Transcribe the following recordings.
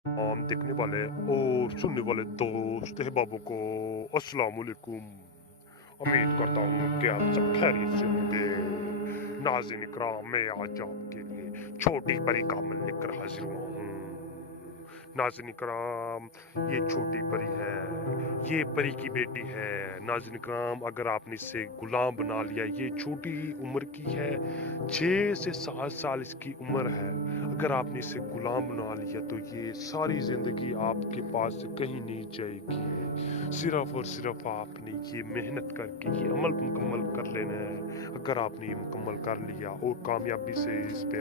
आम देखने वाले और सुनने वाले दोस्त अहबाबों को अस्सलाम वालेकुम। उम्मीद करता हूँ कि आप सब खैरियत से होंगे। नाज़रीन इकराम, मैं आज आपके लिए छोटी परी कामल लेकर हाजिर हुआ हूँ। नाज़रीन इकराम, ये छोटी परी है, ये परी की बेटी है। नाज़रीन इकराम, अगर आपने इसे गुलाम बना लिया, ये छोटी उम्र की है, 6 से 7 साल इसकी उम्र है। अगर आपने इसे गुलाम बना लिया तो ये सारी ज़िंदगी आपके पास से कहीं नहीं जाएगी। सिर्फ और सिर्फ आपने ये मेहनत करके ये अमल मुकम्मल कर लेना है। अगर आपने ये मुकम्मल कर लिया और कामयाबी से इस पे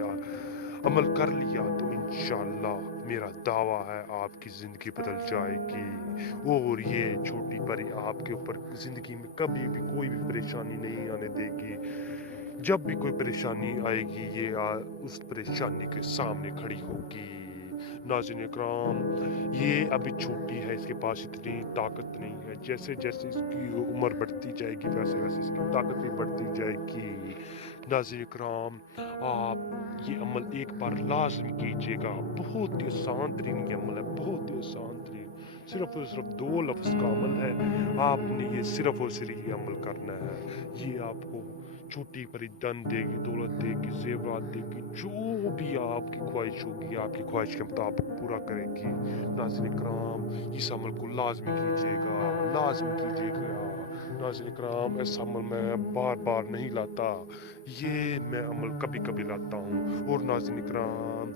अमल कर लिया तो इंशाअल्लाह मेरा दावा है आपकी ज़िंदगी बदल जाएगी और ये छोटी परी आपके ऊपर ज़िंदगी में कभी भी कोई भी परेशानी नहीं आने देगी। जब भी कोई परेशानी आएगी ये उस परेशानी के सामने खड़ी होगी। नाज़रीन इकराम, ये अभी छोटी है, इसके पास इतनी ताकत नहीं है। जैसे जैसे इसकी उम्र बढ़ती जाएगी वैसे वैसे इसकी ताकत भी बढ़ती जाएगी। नाज़रीन इकराम, आप ये अमल एक बार लाज़मी कीजिएगा। बहुत ही आसान तरीन ये अमल है, बहुत ही आसान तरीन। सिर्फ और सिर्फ 2 लफ्ज़ का अमल है। आपने ये सिर्फ और सिर्फ ये अमल करना है। ये आपको छोटी परी धन देगी, दौलत देगी, ज़ेवरात देगी, जो भी आपकी ख्वाहिश होगी आपकी ख्वाहिश के मुताबिक पूरा करेगी। नाज़रीन इकराम, इस अमल को लाज़मी कीजिएगा, लाज़मी कीजिएगा। नाज़रीन इकराम, ऐसा अमल मैं बार बार नहीं लाता, ये मैं अमल कभी कभी लाता हूँ। और नाज़रीन इकराम,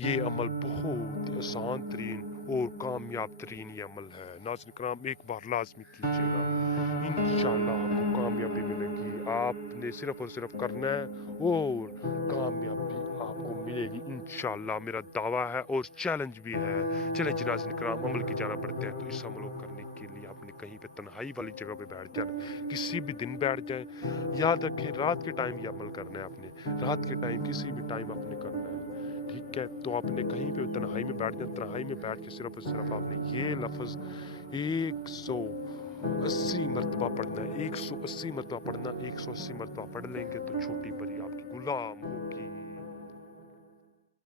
ये अमल बहुत आसान तरीन और कामयाब तरीन ये अमल है। नाज़रीन इकराम, एक बार लाज़मी कीजिएगा, इंशाअल्लाह आपको कामयाबी मिलेगी। आपने सिर्फ और सिर्फ करना है और कामयाबी आपको मिलेगी इंशाअल्लाह, मेरा दावा है और चैलेंज भी है। चले नाज़रीन इकराम, अमल की जाना पड़ते हैं। तो इस अमल को करने के लिए आपने कहीं पे तन्हाई वाली जगह पे बैठ जाना, किसी भी दिन बैठ जाए। याद रखें, रात के टाइम ये अमल करना है आपने, रात के टाइम किसी भी टाइम आपने करना है। ठीक है, तो आपने कहीं पे तन्हाई में बैठ जाना, तन्हाई में बैठ के सिर्फ और सिर्फ आपने ये लफ्ज़ 180 मरतबा पढ़ना है। 180 मरतबा पढ़ना, 180 मरतबा पढ़ लेंगे तो छोटी परी आपकी गुलाम होगी।